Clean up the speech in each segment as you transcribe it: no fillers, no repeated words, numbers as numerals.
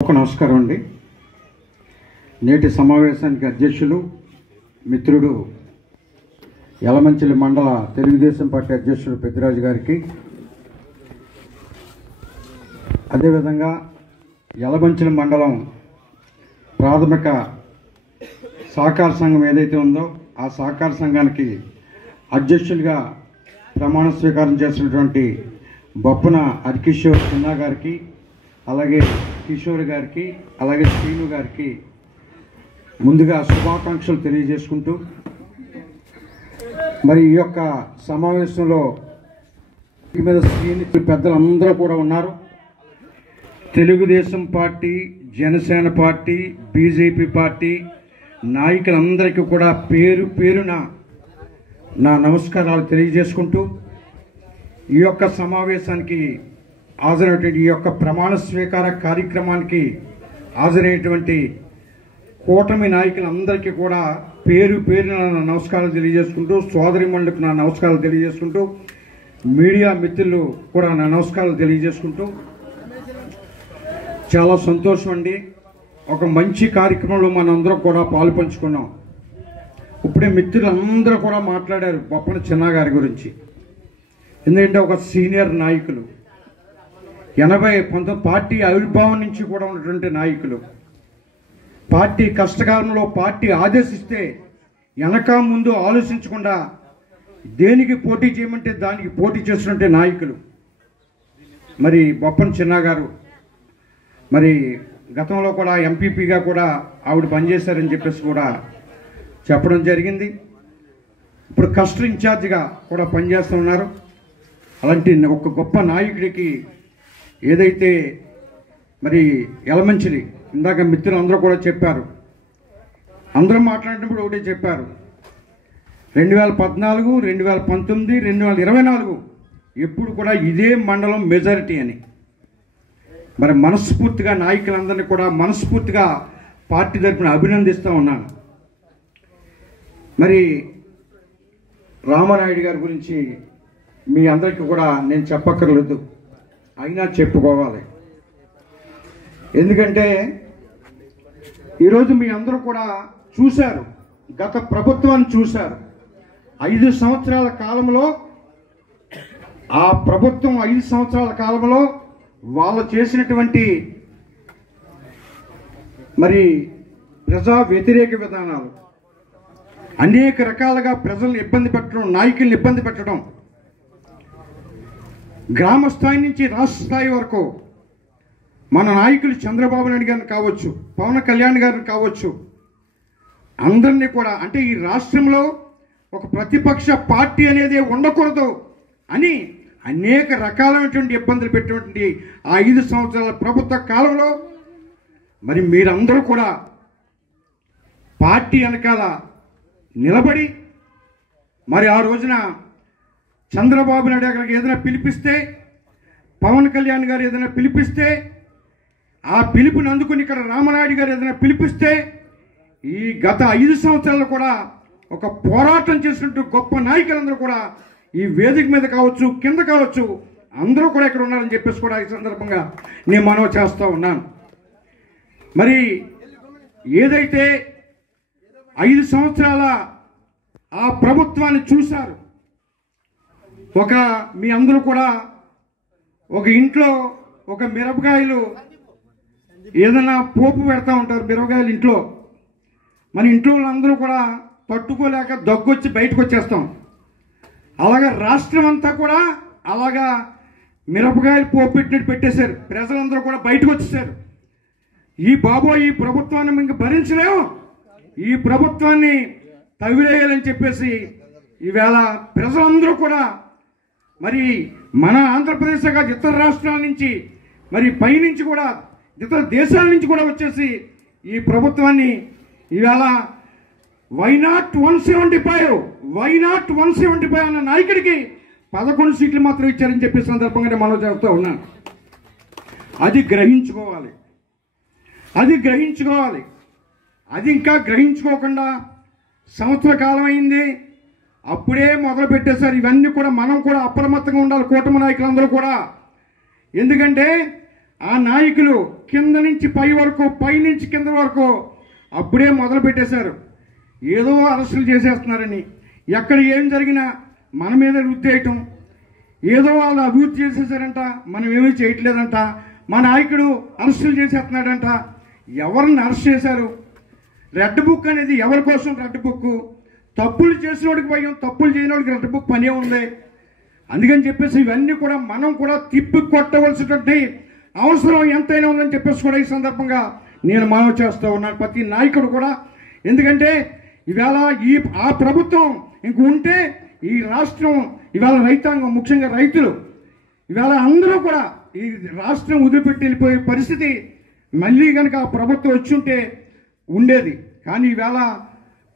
నమస్కారం అండి. నేటి సమావేశానికి అధ్యక్షులు మిత్రుడు యలమంచిలి మండల తెలుగుదేశం పార్టీ అధ్యక్షుడు పెద్దిరాజు గారికి, అదేవిధంగా యలమంచిలి మండలం ప్రాథమిక సహకార సంఘం ఏదైతే ఉందో ఆ సహకార సంఘానికి అధ్యక్షులుగా ప్రమాణ స్వీకారం చేసినటువంటి బొప్పన హరికిషోర్ చిన్నా గారికి, అలాగే కిషోర్ గారికి, అలాగే శ్రీను గారికి ముందుగా శుభాకాంక్షలు తెలియజేసుకుంటూ, మరి ఈ యొక్క సమావేశంలో ఈ మీద శ్రీని పెద్దలందరూ కూడా ఉన్నారు. Telugu Desam party, Janasena party, BJP party నాయకులందరికీ కూడా పేరు పేరున నా నమస్కారాలు తెలియజేసుకుంటూ, ఈ యొక్క సమావేశానికి హాజరైనటువంటి ఈ యొక్క ప్రమాణ స్వీకార కార్యక్రమానికి హాజరైనటువంటి కూటమి నాయకులందరికీ కూడా పేరు పేరున నా నమస్కారాలు తెలియజేసుకుంటూ, సోదరిమణులకు నా నమస్కారాలు తెలియజేసుకుంటూ, మీడియా మిత్రులు కూడా నా నమస్కారాలు తెలియజేసుకుంటూ, చాలా సంతోషం అండి. ఒక మంచి కార్యక్రమంలో మనందరం కూడా పాలు పంచుకున్నాం. ఇప్పుడే మిత్రులందరూ కూడా మాట్లాడారు బొప్పన చిన్న గారి గురించి. ఎందుకంటే ఒక సీనియర్ నాయకులు, 19 పార్టీ ఆవిర్భావం నుంచి కూడా ఉన్నటువంటి నాయకులు, పార్టీ కష్టకాలంలో పార్టీ ఆదేశిస్తే వెనక ముందు ఆలోచించకుండా దేనికి పోటీ చేయమంటే దానికి పోటీ చేస్తున్నట్టే నాయకులు. మరి బొప్పన చిన్న గారు మరి గతంలో కూడా ఎంపీపీగా కూడా ఆవిడ పనిచేశారని చెప్పేసి కూడా చెప్పడం జరిగింది. ఇప్పుడు కస్టర్ ఇన్ఛార్జిగా కూడా పనిచేస్తున్నారు. అలాంటి ఒక గొప్ప నాయకుడికి ఏదైతే మరి యలమంచిలి, ఇందాక మిత్రులు అందరూ కూడా చెప్పారు, అందరూ మాట్లాడినప్పుడు ఒకటే చెప్పారు, 2014, 2019, 2024 ఎప్పుడు కూడా ఇదే మండలం మెజారిటీ అని. మరి మనస్ఫూర్తిగా నాయకులందరినీ కూడా మనస్ఫూర్తిగా పార్టీ తరఫున అభినందిస్తూ ఉన్నాను. మరి రామానాయుడు గారి గురించి మీ అందరికీ కూడా నేను చెప్పక్కర్లేదు, అయినా చెప్పుకోవాలి. ఎందుకంటే ఈరోజు మీ అందరూ కూడా చూశారు, గత ప్రభుత్వాన్ని చూశారు. 5 సంవత్సరాల కాలంలో ఆ ప్రభుత్వం 5 సంవత్సరాల కాలంలో వాళ్ళు చేసినటువంటి మరి ప్రజా వ్యతిరేక విధానాలు, అనేక రకాలుగా ప్రజలను ఇబ్బంది పెట్టడం, నాయకుల్ని ఇబ్బంది పెట్టడం, గ్రామ స్థాయి నుంచి రాష్ట్ర స్థాయి వరకు మన నాయకులు చంద్రబాబు నాయుడు గారిని కావచ్చు, పవన్ కళ్యాణ్ గారిని కావచ్చు, అందరినీ కూడా, అంటే ఈ రాష్ట్రంలో ఒక ప్రతిపక్ష పార్టీ అనేది ఉండకూడదు అని అనేక రకాలైనటువంటి ఇబ్బందులు పెట్టినటువంటి ఆ 5 సంవత్సరాల ప్రభుత్వ కాలంలో మరి మీరందరూ కూడా పార్టీ వెనకాల నిలబడి, మరి ఆ రోజున చంద్రబాబు నాయుడు గారికి ఏదైనా పిలిపిస్తే, పవన్ కళ్యాణ్ గారు ఏదైనా పిలిపిస్తే, ఆ పిలుపుని అందుకుని ఇక్కడ రామనాయుడు గారు ఏదైనా పిలిపిస్తే, ఈ గత 5 సంవత్సరాలు కూడా ఒక పోరాటం చేసినట్టు గొప్ప నాయకులందరూ కూడా ఈ వేదిక మీద కావచ్చు, కింద కావచ్చు, అందరూ కూడా ఇక్కడ ఉన్నారని చెప్పేసి కూడా ఈ సందర్భంగా నేను మనవి చేస్తూ ఉన్నాను. మరి ఏదైతే 5 సంవత్సరాల ఆ ప్రభుత్వాన్ని చూశారు, ఒక మీ అందరూ కూడా ఒక ఇంట్లో ఒక మిరపకాయలు ఏదైనా పోపు పెడతా ఉంటారు, మిరపకాయలు ఇంట్లో, మన ఇంట్లో వాళ్ళందరూ కూడా తట్టుకోలేక దగ్గొచ్చి బయటకు వచ్చేస్తాం. అలాగా రాష్ట్రం అంతా కూడా అలాగా మిరపకాయలు పోపు పెట్టినట్టు పెట్టేశారు. ప్రజలందరూ కూడా బయటకు వచ్చేసారు. ఈ ప్రభుత్వాన్ని ఇంక భరించలేము, ఈ ప్రభుత్వాన్ని తవిలేయాలని చెప్పేసి ఈవేళ ప్రజలందరూ కూడా మరి మన ఆంధ్రప్రదేశ్ కాదు, ఇతర రాష్ట్రాల నుంచి, మరి పైనుంచి కూడా ఇతర దేశాల నుంచి కూడా వచ్చేసి ఈ ప్రభుత్వాన్ని ఈవేళ వై నాట్ 175 అన్న నాయకుడికి 11 సీట్లు మాత్రం ఇచ్చారని చెప్పే సందర్భంగానే మనం చెప్తూ ఉన్నాను. అది గ్రహించుకోవాలి. అది ఇంకా గ్రహించుకోకుండా సంవత్సర కాలం అయింది, అప్పుడే మొదలు పెట్టేశారు. ఇవన్నీ కూడా మనం కూడా అప్రమత్తంగా ఉండాలి, కూటమి నాయకులందరూ కూడా. ఎందుకంటే ఆ నాయకులు కింద నుంచి పై వరకు, పై నుంచి కింద వరకు అప్పుడే మొదలు పెట్టేశారు. ఏదో అరెస్టులు చేసేస్తున్నారని, ఎక్కడ ఏం జరిగినా మన మీద రుద్దేయటం, ఏదో వాళ్ళు అభివృద్ధి చేసేసారంట, మనం ఏమీ చేయట్లేదంట, మా నాయకుడు అరెస్టులు చేసేస్తున్నాడంట. ఎవరిని అరెస్ట్ చేశారు? రెడ్ బుక్ అనేది ఎవరి కోసం? రెడ్ బుక్ తప్పులు చేసినోడికి భయం, తప్పులు చేయనోడికి రెడ్ బుక్ పనే ఉంది. అందుకని చెప్పేసి ఇవన్నీ కూడా మనం కూడా తిప్పి కొట్టవలసినటువంటి అవసరం ఎంతైనా ఉందని చెప్పేసి కూడా ఈ సందర్భంగా నేను మనవి చేస్తూ ఉన్నాను ప్రతి నాయకుడు కూడా. ఎందుకంటే ఇవాళ ఆ ప్రభుత్వం ఇంక ఉంటే ఈ రాష్ట్రం ఇవాళ రైతాంగం, ముఖ్యంగా రైతులు ఇవాళ అందరూ కూడా ఈ రాష్ట్రం వదిలిపెట్టి వెళ్ళిపోయే పరిస్థితి మళ్ళీ కనుక ఆ ప్రభుత్వం వచ్చి ఉంటే ఉండేది. కానీ ఇవాళ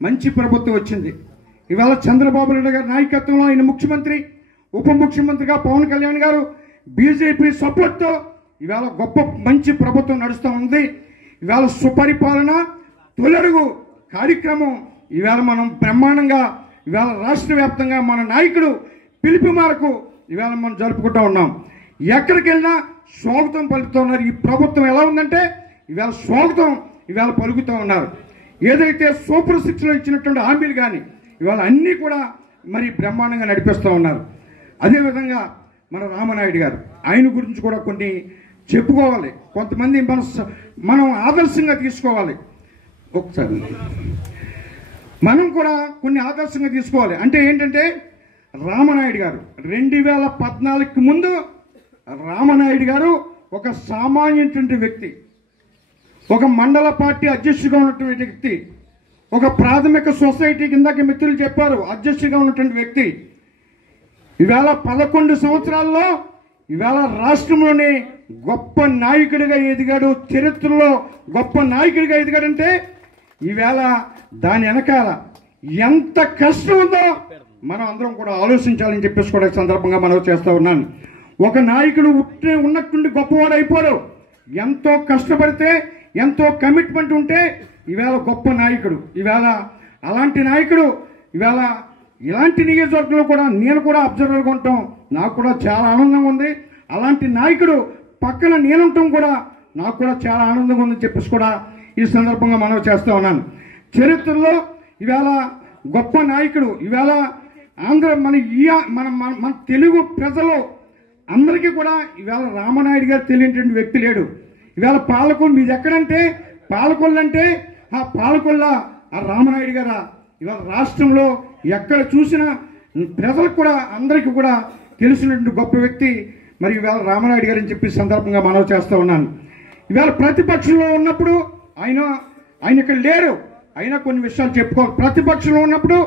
మంచి ప్రభుత్వం వచ్చింది. ఇవాళ చంద్రబాబు నాయుడు గారి నాయకత్వంలో ఆయన ముఖ్యమంత్రి, ఉప ముఖ్యమంత్రిగా పవన్ కళ్యాణ్ గారు బీజేపీ సపోర్ట్తో ఇవాళ గొప్ప మంచి ప్రభుత్వం నడుస్తూ ఉంది. ఇవాళ సుపరిపాలన తొలడుగు కార్యక్రమం ఇవాళ మనం బ్రహ్మాండంగా ఇవాళ రాష్ట్ర వ్యాప్తంగా మన నాయకుడు పిలుపు మేరకు ఇవాళ మనం జరుపుకుంటూ ఉన్నాం. ఎక్కడికి వెళ్ళినా స్వాగతం పలుకుతూ ఉన్నారు. ఈ ప్రభుత్వం ఎలా ఉందంటే ఇవాళ స్వాగతం ఇవాళ పలుకుతూ ఉన్నారు. ఏదైతే సూపర్ 6లో ఇచ్చినటువంటి హామీలు కానీ ఇవాళ అన్నీ కూడా మరి బ్రహ్మాండంగా నడిపిస్తూ ఉన్నారు. అదేవిధంగా మన రామనాయుడు గారు, ఆయన గురించి కూడా కొన్ని చెప్పుకోవాలి. కొంతమంది మనం ఆదర్శంగా తీసుకోవాలి. ఒకసారి మనం కూడా కొన్ని ఆదర్శంగా తీసుకోవాలి. అంటే ఏంటంటే రామనాయుడు గారు 2014కి ముందు రామనాయుడు గారు ఒక సామాన్యటువంటి వ్యక్తి, ఒక మండల పార్టీ అధ్యక్షుడిగా ఉన్నటువంటి వ్యక్తి, ఒక ప్రాథమిక సొసైటీకి ఇందాక మిత్రులు చెప్పారు అధ్యక్షుడిగా ఉన్నటువంటి వ్యక్తి. ఇవాళ 11 సంవత్సరాల్లో ఇవాళ రాష్ట్రంలోనే గొప్ప నాయకుడిగా ఎదిగాడు. చరిత్రలో గొప్ప నాయకుడిగా ఎదిగాడంటే ఈవేళ దాని వెనకాల ఎంత కష్టం ఉందో మనం అందరం కూడా ఆలోచించాలని చెప్పేసి కూడా సందర్భంగా మనం చేస్తూ ఉన్నాను. ఒక నాయకుడు ఉన్నట్టుండి గొప్పవాడు అయిపోడు. ఎంతో కష్టపడితే, ఎంతో కమిట్మెంట్ ఉంటే ఈవేళ గొప్ప నాయకుడు. ఈవేళ అలాంటి నాయకుడు ఈవేళ ఇలాంటి నియోజకవర్గంలో కూడా నేను కూడా అబ్జర్వర్గా ఉంటాం. నాకు కూడా చాలా ఆనందంగా ఉంది. అలాంటి నాయకుడు పక్కన నేనుంటాం కూడా నాకు కూడా చాలా ఆనందంగా ఉందని చెప్పేసి కూడా ఈ సందర్భంగా మనం చేస్తూ ఉన్నాను. చరిత్రలో ఈవేళ గొప్ప నాయకుడు ఈవేళ ఆంధ్ర మన తెలుగు ప్రజలు అందరికీ కూడా ఈవేళ రామనాయుడు గారు తెలియనటువంటి వ్యక్తి లేడు. ఈవేళ పాలకొల్లు మీది ఎక్కడంటే పాలకొల్లు అంటే ఆ పాలకొల్ల ఆ రామనాయుడు గారా. ఇవాళ రాష్ట్రంలో ఎక్కడ చూసినా ప్రజలకు కూడా అందరికీ కూడా తెలిసినటువంటి గొప్ప వ్యక్తి మరి ఇవాళ రామనాయుడు గారు అని చెప్పి సందర్భంగా మనవి చేస్తూ ఉన్నాను. ఇవాళ ప్రతిపక్షంలో ఉన్నప్పుడు ఆయన ఇక్కడ లేరు, అయినా కొన్ని విషయాలు చెప్పుకోవాలి. ప్రతిపక్షంలో ఉన్నప్పుడు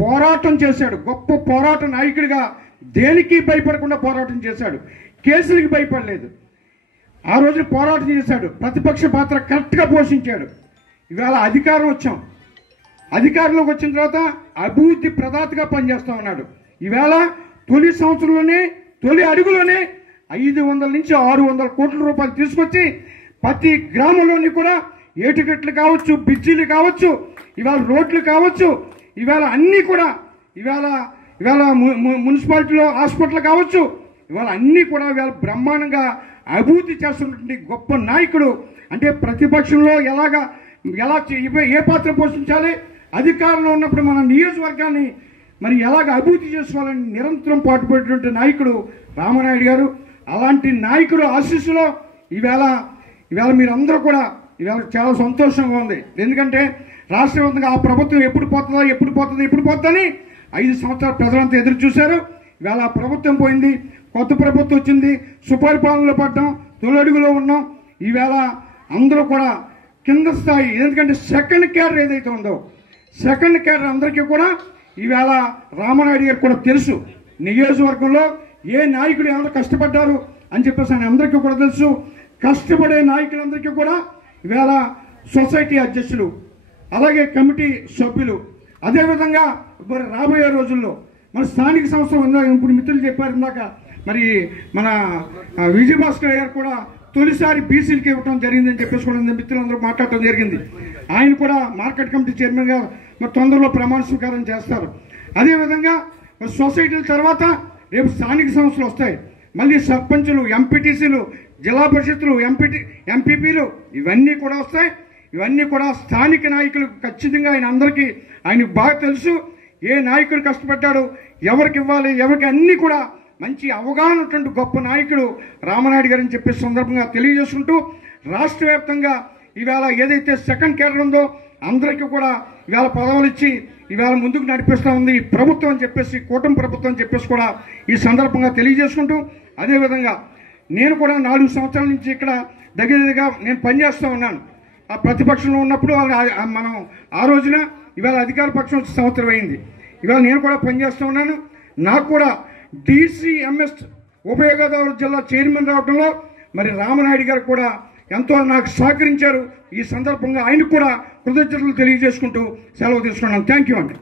పోరాటం చేశాడు, గొప్ప పోరాట నాయకుడిగా దేనికి భయపడకుండా పోరాటం చేశాడు. కేసులకి భయపడలేదు. ఆ రోజు పోరాటం చేశాడు, ప్రతిపక్ష పాత్ర కరెక్ట్గా పోషించాడు. ఇవాళ అధికారంలోకి వచ్చిన తర్వాత అభివృద్ధి ప్రదాతగా పనిచేస్తూ ఉన్నాడు. ఈవేళ తొలి సంవత్సరంలోనే తొలి అడుగులోనే 500 నుంచి 600 కోట్ల రూపాయలు తీసుకొచ్చి ప్రతి గ్రామంలోని కూడా ఏటికట్లు కావచ్చు, బ్రిడ్జీలు కావచ్చు, ఇవాళ రోడ్లు కావచ్చు, ఇవాళ అన్నీ కూడా ఇవాళ మున్సిపాలిటీలో హాస్పిటల్ కావచ్చు, ఇవాళ అన్నీ కూడా ఇవాళ బ్రహ్మాండంగా అభివృద్ధి చేస్తున్నటువంటి గొప్ప నాయకుడు. అంటే ప్రతిపక్షంలో ఎలా ఏ పాత్ర పోషించాలి, అధికారంలో ఉన్నప్పుడు మన నియోజకవర్గాన్ని మరి ఎలాగ అభివృద్ధి చేసుకోవాలని నిరంతరం పాటుపడేటువంటి నాయకుడు రామనాయుడు గారు. అలాంటి నాయకుడు ఆశీస్సులో ఈవేళ మీరందరూ కూడా ఇవాళ చాలా సంతోషంగా ఉంది. ఎందుకంటే రాష్ట్ర వ్యాప్తంగా ఆ ప్రభుత్వం ఎప్పుడు పోతుందని 5 సంవత్సరాలు ప్రజలంతా ఎదురు చూశారు. ఇవాళ ఆ ప్రభుత్వం పోయింది, కొత్త ప్రభుత్వం వచ్చింది, సుపరిపాలనలో పడ్డాం, తొలడుగులో ఉన్నాం. ఈవేళ అందరూ కూడా కింద స్థాయి, ఎందుకంటే సెకండ్ క్యాడర్ ఏదైతే ఉందో సెకండ్ క్యాడర్ అందరికీ కూడా ఈవేళ రామనాయుడు గారికి కూడా తెలుసు. నియోజకవర్గంలో ఏ నాయకులు ఎవరు కష్టపడ్డారు అని చెప్పేసి ఆయన అందరికీ కూడా తెలుసు. కష్టపడే నాయకులందరికీ కూడా ఈవేళ సొసైటీ అధ్యక్షులు, అలాగే కమిటీ సభ్యులు, అదేవిధంగా మరి రాబోయే రోజుల్లో మన స్థానిక సంస్థలు ఇప్పుడు మిత్రులు చెప్పారు ఇందాక, మరి మన విజయభాస్కర్ గారు కూడా తొలిసారి బీసీలకి ఇవ్వడం జరిగిందని చెప్పేసి కూడా మిత్రులందరూ మాట్లాడటం జరిగింది. ఆయన కూడా మార్కెట్ కమిటీ చైర్మన్గా మరి తొందరలో ప్రమాణ స్వీకారం చేస్తారు. అదేవిధంగా మరి సొసైటీల తర్వాత రేపు స్థానిక సంస్థలు వస్తాయి, మళ్ళీ సర్పంచులు, ఎంపీటీసీలు, జిల్లా పరిషత్తులు, ఎంపీపీలు ఇవన్నీ కూడా వస్తాయి. ఇవన్నీ కూడా స్థానిక నాయకులకు ఖచ్చితంగా ఆయనకు బాగా తెలుసు. ఏ నాయకుడు కష్టపడ్డాడు, ఎవరికి ఇవ్వాలి, ఎవరికి అన్నీ కూడా మంచి అవగాహన ఉన్నటువంటి గొప్ప నాయకుడు రామనాయుడు గారు అని చెప్పే సందర్భంగా తెలియజేసుకుంటూ, రాష్ట్ర వ్యాప్తంగా ఇవాళ ఏదైతే సెకండ్ కేడర్ ఉందో అందరికీ కూడా ఇవాళ పదవులు ఇచ్చి ఇవాళ ముందుకు నడిపిస్తూ ఉంది ఈ ప్రభుత్వం అని చెప్పేసి, కూటమి ప్రభుత్వం అని చెప్పేసి కూడా ఈ సందర్భంగా తెలియజేసుకుంటూ, అదేవిధంగా నేను కూడా 4 సంవత్సరాల నుంచి ఇక్కడ దగ్గరగా నేను పనిచేస్తూ ఉన్నాను. ఆ ప్రతిపక్షంలో ఉన్నప్పుడు మనం ఆ రోజున ఇవాళ అధికార పక్షం సంవత్సరం అయింది. ఇవాళ నేను కూడా పనిచేస్తూ ఉన్నాను. నాకు కూడా DCMS ఉభయ గోదావరి జిల్లా చైర్మన్ రావడంలో మరి రామనాయుడు గారు కూడా ఎంతో నాకు సహకరించారు. ఈ సందర్భంగా ఆయనకు కూడా కృతజ్ఞతలు తెలియజేసుకుంటూ సెలవు తీసుకున్నాను. థ్యాంక్ యూ అండి.